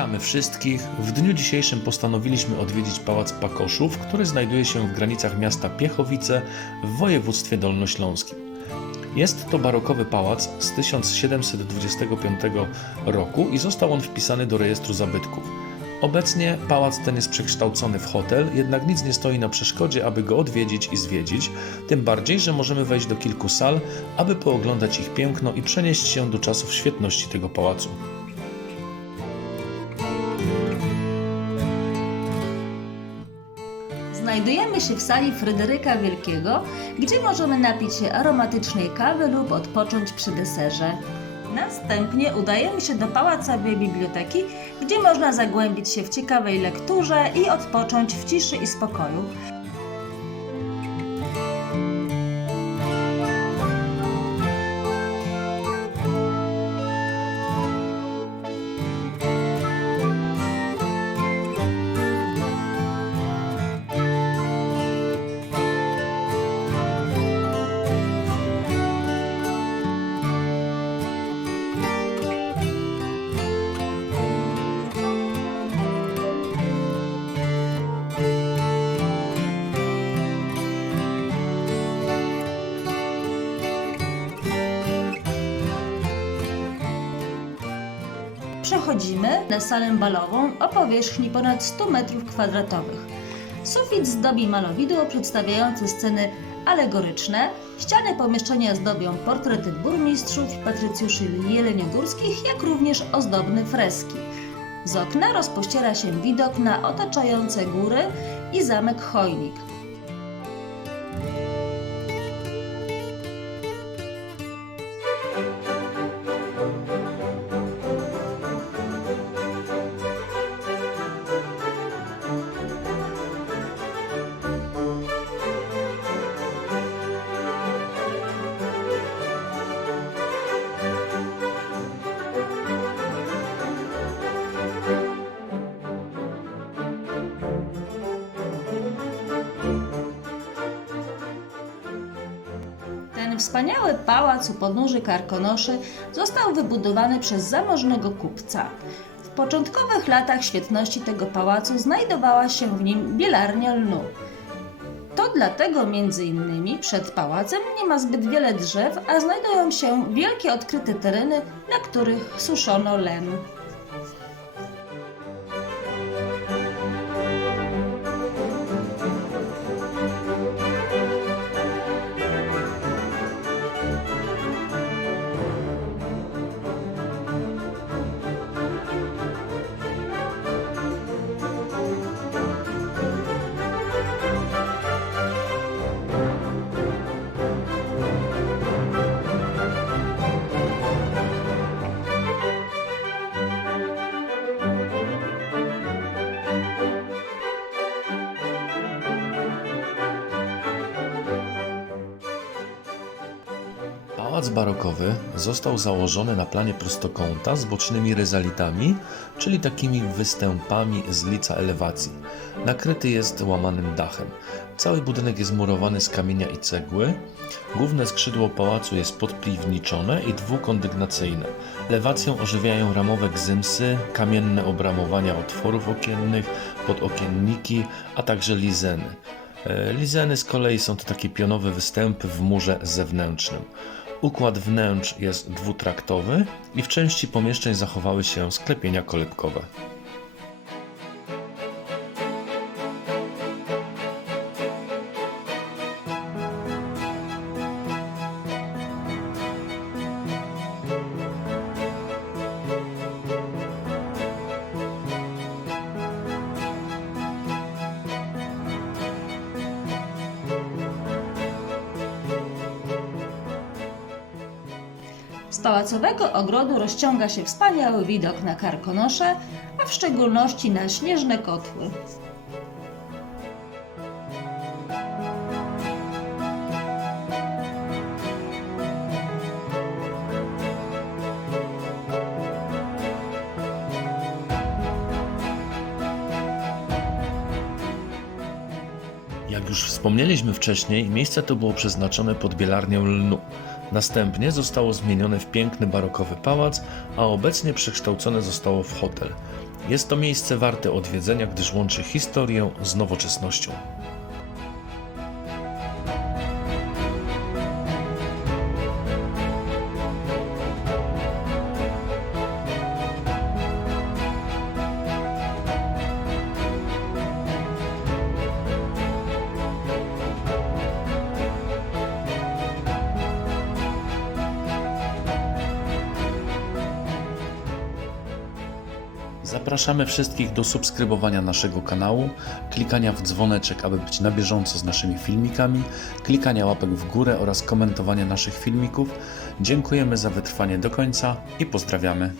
Witamy wszystkich. W dniu dzisiejszym postanowiliśmy odwiedzić Pałac Pakoszów, który znajduje się w granicach miasta Piechowice w województwie dolnośląskim. Jest to barokowy pałac z 1725 roku i został on wpisany do rejestru zabytków. Obecnie pałac ten jest przekształcony w hotel, jednak nic nie stoi na przeszkodzie, aby go odwiedzić i zwiedzić, tym bardziej, że możemy wejść do kilku sal, aby pooglądać ich piękno i przenieść się do czasów świetności tego pałacu. Znajdujemy się w sali Fryderyka Wielkiego, gdzie możemy napić się aromatycznej kawy lub odpocząć przy deserze. Następnie udajemy się do pałacowej biblioteki, gdzie można zagłębić się w ciekawej lekturze i odpocząć w ciszy i spokoju. Przechodzimy na salę balową o powierzchni ponad 100 m2. Sufit zdobi malowidło przedstawiające sceny alegoryczne. Ściany pomieszczenia zdobią portrety burmistrzów i patrycjuszy jeleniogórskich, jak również ozdobne freski. Z okna rozpościera się widok na otaczające góry i zamek Chojnik. Wspaniały pałac u podnóży Karkonoszy został wybudowany przez zamożnego kupca. W początkowych latach świetności tego pałacu znajdowała się w nim bielarnia lnu. To dlatego między innymi przed pałacem nie ma zbyt wiele drzew, a znajdują się wielkie odkryte tereny, na których suszono len. Pałac barokowy został założony na planie prostokąta z bocznymi ryzalitami, czyli takimi występami z lica elewacji. Nakryty jest łamanym dachem. Cały budynek jest murowany z kamienia i cegły. Główne skrzydło pałacu jest podpliwniczone i dwukondygnacyjne. Elewacją ożywiają ramowe gzymsy, kamienne obramowania otworów okiennych, podokienniki, a także lizeny. E, Lizeny z kolei są to takie pionowe występy w murze zewnętrznym. Układ wnętrz jest dwutraktowy i w części pomieszczeń zachowały się sklepienia kolebkowe. Z pałacowego ogrodu rozciąga się wspaniały widok na Karkonosze, a w szczególności na śnieżne kotły. Jak już wspomnieliśmy wcześniej, miejsce to było przeznaczone pod bielarnię lnu. Następnie zostało zmienione w piękny barokowy pałac, a obecnie przekształcone zostało w hotel. Jest to miejsce warte odwiedzenia, gdyż łączy historię z nowoczesnością. Zapraszamy wszystkich do subskrybowania naszego kanału, klikania w dzwoneczek, aby być na bieżąco z naszymi filmikami, klikania łapek w górę oraz komentowania naszych filmików. Dziękujemy za wytrwanie do końca i pozdrawiamy.